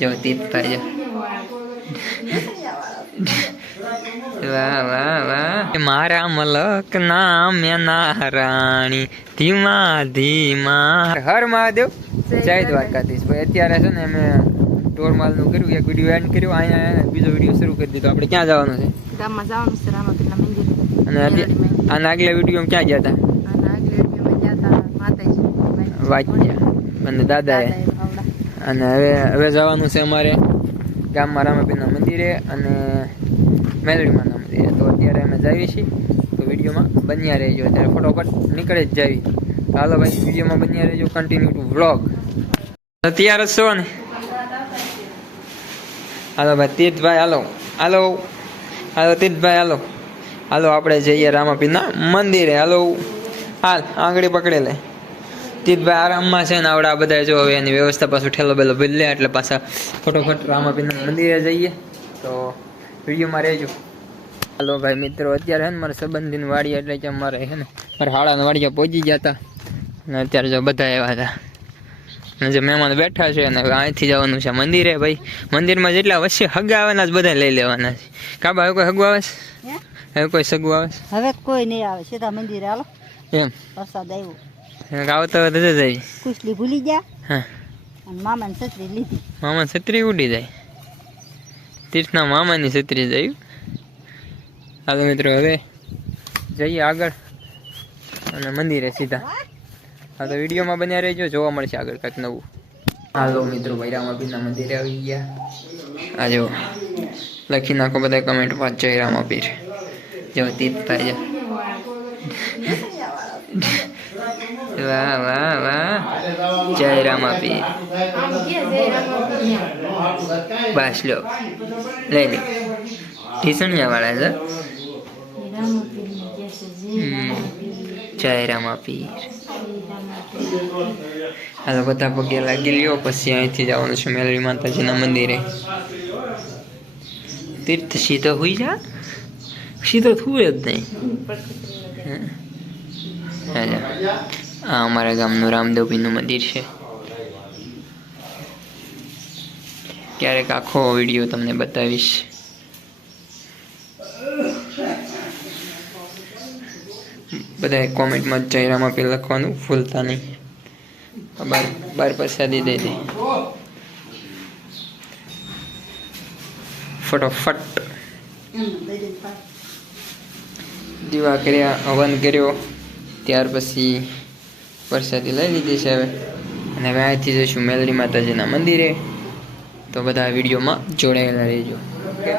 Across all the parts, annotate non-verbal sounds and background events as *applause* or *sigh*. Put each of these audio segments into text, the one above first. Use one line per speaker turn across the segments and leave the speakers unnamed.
જો તીર્થભાઈ જો વાહ વાહ વાહ મારા મલક નામ ના રાણી. ધીમા ધીમા. હર મહાદેવ. જય દ્વારકાધીશ. ભાઈ અત્યારે છે ને અમે ટોરમાલનું કર્યું એક વીડિયો એન્ડ કર્યો અહીંયા બીજો વીડિયો શરૂ કરી દીધો. આપણે ક્યાં જવાનું છે?
ગામમાં જવાનું છે રામાપીરના મંદિરે.
અને. આના આગલા વીડિયો ક્યાં ગયા હતા?
અને આગળ એડીઓમાં ગયા તા માતાજી.
વાંચ્યા અને દાદાએ. અને હવે હવે જવાનું છે અમારે ગામમાં રામાપીરના મંદિરે અને મેલડીમાના મંદિરે. તો અત્યારે અમે જઈએ છીએ. તો વિડીયોમાં બન્યા રહેજો. અત્યારે ફટોફટ નીકળે જ જાવી. તો હાલો ભાઈ, વિડીયોમાં બન્યા રહેજો. કન્ટિન્યુ ટુ વ્લોગ અત્યારે જ છો ને? હાલો ભાઈ, તીર્થભાઈ, હાલો. હાલો. હાલો, તીર્થભાઈ, હાલો. હાલો, આપણે જઈએ રામાપીરના મંદિરે. હાલો. હાલ, આંગળી પકડે લે. તીર્થભાઈ આરામમાં છે ને આવડે આ બધા જો હવે એની વ્યવસ્થા પાછું ઠેલો બેલો બદલે એટલે પાછા ફટોફટ રામાપીના મંદિરે જઈએ. તો વિડીયોમાં રહેજો. હાલો ભાઈ મિત્રો અત્યારે છે ને મારા સંબંધીની વાડી એટલે કે અમારે છે ને મારા હાડાના વાડિયા પહોંચી ગયા હતા. અને અત્યારે જો બધા આવ્યા હતા. અને જે મહેમાન બેઠા છે અને અહીંથી જવાનું છે મંદિરે ભાઈ. મંદિરમાં જેટલા વચ્ચે હગા આવેના જ બધા લઈ લેવાના છે. કાબા હવે કોઈ હગું આવે છે? હવે કોઈ સગું આવે
હવે કોઈ નહીં આવે સીધા મંદિરે હાલો.
એમ.
પ્રસાદ આવ્યો
હોય તો જ આવી.
કુસલી ભૂલી ગયા?
હા.
અને મામાને છત્રી લીધી.
મામા છત્રી ઉડી જાય. તીર્થના મામાની છત્રી જાય હાલો મિત્રો હવે જઈએ આગળ અને મંદિરે સીધા. હા તો વિડીયોમાં બન્યા રહેજો જોવા મળશે આગળ કંઈક નવું. હાલો મિત્રો ભૈરામાપીરના મંદિરે આવી ગયા. આ જો લખી નાખો બધા કમેન્ટમાં જય રામાપીર જો તીર્થભાઈ જો વાહ વાહ વાહ. જય રામાપીર. બસ લો લઈ લે ઢીસણિયા વાળા છે. જય રામાપીર. હાલો બધા પગે લાગી લ્યો, પછી અહીંથી જવાનું છે મેલવી માતાજીના મંદિરે. તીર્થ સીધો હોઈ જા. સીધો થવું જ નહીં. હમ. આ અમારા ગામનું રામદેવપીરનું મંદિર છે. ક્યારેક આખો વીડિયો તમને બતાવીશ. બધાએ કોમેન્ટમાં ચહેરામાં પે લખવાનું ભૂલતા નહીં. બાર બાર પ્રસાદી દઈ દે. ફટોફટ. દીવા કર્યા હવન કર્યો. ત્યાર પછી પ્રસાદી લઈ લીધી છે હવે. અને હવે અહીંથી જઈશું મેલડી માતાજીના મંદિરે. તો બધા વિડીયોમાં જોડાયેલા રહેજો. ઓકે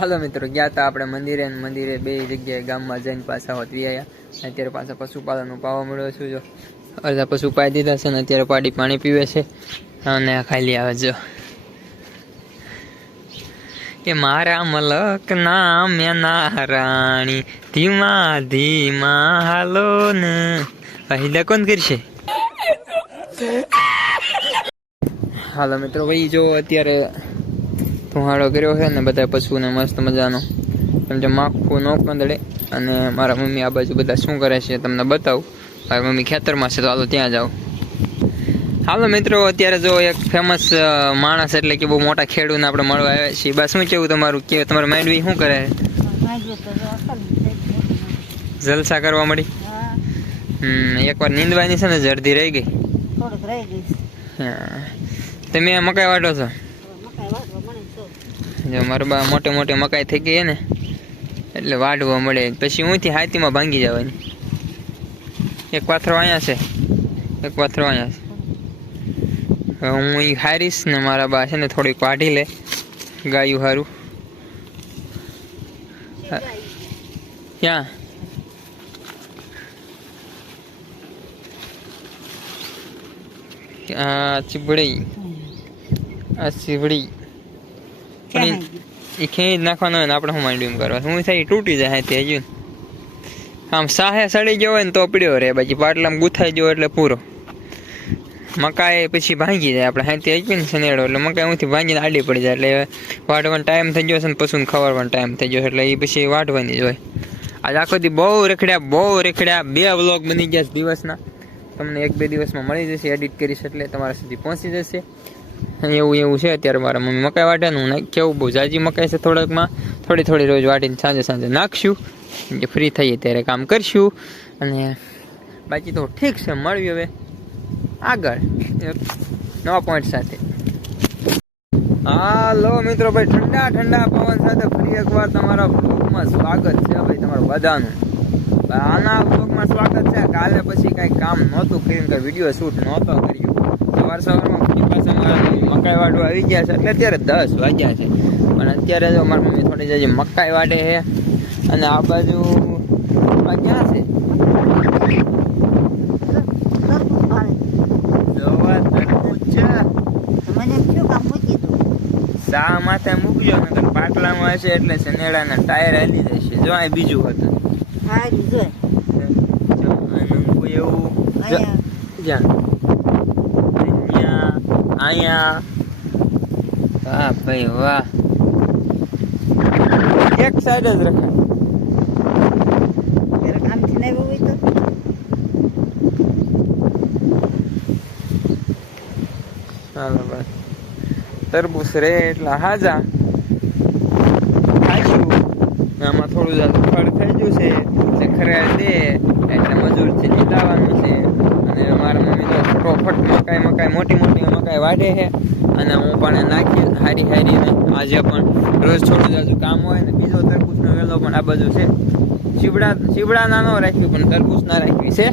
હાલો મિત્રો, ગયા હતા આપણે મંદિરે મંદિરે બે જગ્યાએ ગામમાં જઈને પાછા હોતવી આવ્યા અત્યારે પાછા પશુપાલનનું પાવા મળ્યો છું, જો. અડધા પશુ પાઈ દીધા છે ને અત્યારે પાડી પાણી પીવે છે. અને ખાલી આવે જો. કે મારા મલક ના રાણી ધીમા ધીમા હાલો ને. પહેલા કોણ કરશે હાલો મિત્રો ભાઈ જો અત્યારે ધુહાડો કર્યો છે ને બધા પશુને મસ્ત મજાનો. કેમ કે માખું ન કંદડે અને મારા મમ્મી આ બાજુ બધા શું કરે છે તમને બતાવું. મારી મમ્મી ખેતરમાં છે તો હાલો ત્યાં જાઓ. હાલો મિત્રો અત્યારે જો એક ફેમસ માણસ એટલે કે બહુ મોટા ખેડૂતને આપણે મળવા આવ્યા છીએ. બસ શું કેવું તમારું? કે તમારું બી શું કરે? જલસા કરવા મળી? હમ એકવાર નીંદવાની છે ને જર્દી રહી ગઈ.
રહી ગઈ.
હા. તમે મકાઈ વાટો છો
મકાઈ વાટવા મને તો
જો મારા બા મોટે મોટે મકાઈ થઈ ગઈ ને, એટલે વાઢવા મળે. પછી હુંથી હાથીમાં ભાંગી જવાની. એક પાથરો અહીંયા છે. એક પાથરો અહીંયા છે. હવે હું એ હારીશ ને મારા બા છે ને થોડીક વાઢી લે. ગાયું હારું. ક્યાં? આ ચીબડી. આ ચીબડી. પણ એ ખેંચ નાખવાનો હોય ને આપણે હું માંડ્યું કરવા? હું થાય તૂટી જાય તે હજુ. આમ સાહે સડી ગયો હોય ને તો પીડ્યો રે બાકી પાટલામાં ગુથાઈ ગયો એટલે પૂરો. મકાઈ પછી ભાંગી જાય આપણે હાથી આવી ને શનેડો એટલે મકાઈ ઊંથી ભાંગીને આડી પડી જાય એટલે વાઢવાનો ટાઈમ થઈ ગયો છે ને પશુને ખવાડવાનો ટાઈમ થઈ ગયો છે એટલે એ પછી વાટવાની જ હોય. આજે આખો દી બહુ રેખડ્યા બહુ રેખડ્યા બે વ્લોગ બની ગયા દિવસના. તમને એક બે દિવસમાં મળી જશે એડિટ કરીશ એટલે તમારા સુધી પહોંચી જશે. એવું એવું છે અત્યારે મારા મમ્મી. મકાઈ વાટેનું નાખ કેવું બહુ જાજી મકાઈ છે થોડાકમાં. થોડી થોડી રોજ વાટીને સાંજે સાંજે નાખશું. જે ફ્રી થઈએ ત્યારે કામ કરશું. અને બાકી તો ઠીક છે મળવી હવે. આગળ. નવા પોઈન્ટ સાથે. હાલો મિત્રો ભાઈ, ઠંડા ઠંડા પવન સાથે ફરી એકવાર તમારા બ્લોગમાં સ્વાગત છે ભાઈ, તમારું બધાનું. આના બ્લોગમાં સ્વાગત છે. કાલે પછી કાંઈ કામ નહોતું કરીને કાંઈ વીડિયો શૂટ નહોતો કર્યું. પાસે મારા મકાઈ વાટવા આવી ગયા છે. એટલે અત્યારે દસ વાગ્યા છે. પણ અત્યારે તો મારી મમ્મી થોડી જજી મકાઈ વાટે છે. અને આ બાજુ ક્યાં છે? સા માથે મૂકજો? નકર પાટલામાં હશે એટલે શનેડાના ટાયર હાલી જશે. જો આ બીજું હતું.
હા, એ જોઈ.
જો આ નંગુ એવું. જો, જ્યાં. અહીંયા વાહ ભાઈ વાહ. એક સાઈડ જ રખાય
જરાક આમથી ના આવ્યું હોય તો?
ચાલો ભાઈ. તરબૂચ રે એટલે હાજા. ખાઈશું આમાં થોડું જાતું ફળ થઈ ગયું છે ચખરા દે એટલે મજૂરથી નીકળવાનું છે. અને મારા મમ્મી તો ફટોફટ મકાઈ મકાઈ મોટી મોટી મકાઈ વાઢે છે અને હું પણ નાખી હારી હારીને આજે પણ રોજ થોડું જાજુ કામ હોય ને બીજો તરબૂચનો વેલો પણ આ બાજુ છે શીવડા શીવડા ના નો રાખ્યું પણ તરબૂચ ના રાખવી છે.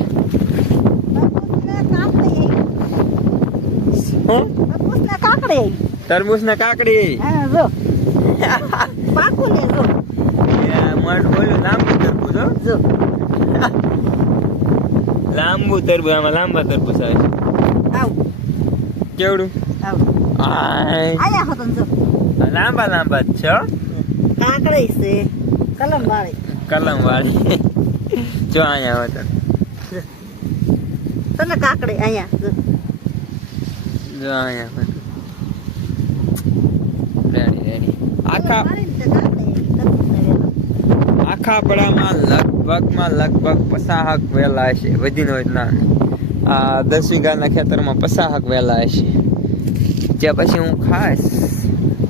તરબૂચ ને કાકડી
પાકું ને જો.
મઠ બોલ્યું નામ તરબૂચ હો
જો. *laughs*
લાંબુ તરબૂચ આમાં લાંબા તરબૂચ આવે
આવું,
કેવડું?
આવું.
લાંબા લાંબા જ છે હો.
છે કલમ વાળી.
કલમ વાળી. જો અહીંયા હોત
તને કાકડી અહીંયા જો.
અહીંયા રેડી રેડી. આખા
આવી.
આખા પડામાં લગભગમાં લગભગ પસાહક વેલા હશે. વધીને તો આ દસ વીઘાના ખેતરમાં પસાહક વેલા હશે. ત્યાં પછી હું ખાસ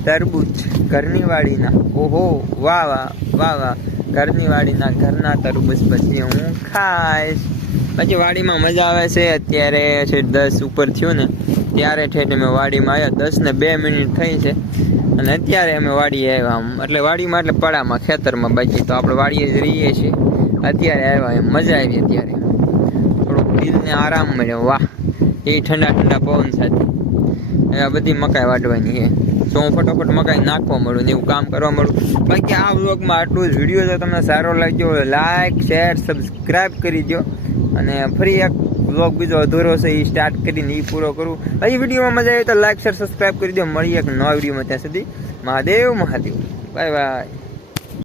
તરબૂચ ઘરની વાડીના. ઓહો, વાહ વાહ વાહ વાહ. ઘરની વાડીના ઘરના તરબૂચ પછી હું ખાઈશ પછી વાડીમાં મજા આવે છે. અત્યારે છે દસ ઉપર થયું ને, ત્યારે ઠેઠ અમે વાડીમાં આવ્યા. દસ ને બે મિનિટ થઈ છે. અને અત્યારે અમે વાડીએ આવ્યા એટલે વાડીમાં એટલે પડામાં, ખેતરમાં બાકી. તો આપણે વાડીએ જ રહીએ છીએ. અત્યારે આવ્યા એમ મજા આવી અત્યારે. થોડુંક દિલને આરામ મળ્યો, વાહ. એ ઠંડા ઠંડા પવન સાથે. આ બધી મકાઈ વાટવાની છે. તો હું ફટોફટ મકાઈ નાખવા મળું ને એવું કામ કરવા મળું. બાકી આ વ્લોગમાં આટલું જ. વીડિયો જો તમને સારો લાગ્યો લાઈક શેર સબસ્ક્રાઈબ કરી દો અને ફરી એક વ્લોગ બીજો અધૂરો છે એ સ્ટાર્ટ કરીને એ પૂરો કરું. હજી વિડીયોમાં મજા આવી તો લાઈક શેર સબસ્ક્રાઈબ કરી દો મળીએ એક નવા વિડીયોમાં ત્યાં સુધી. મહાદેવ મહાદેવ. Bye bye.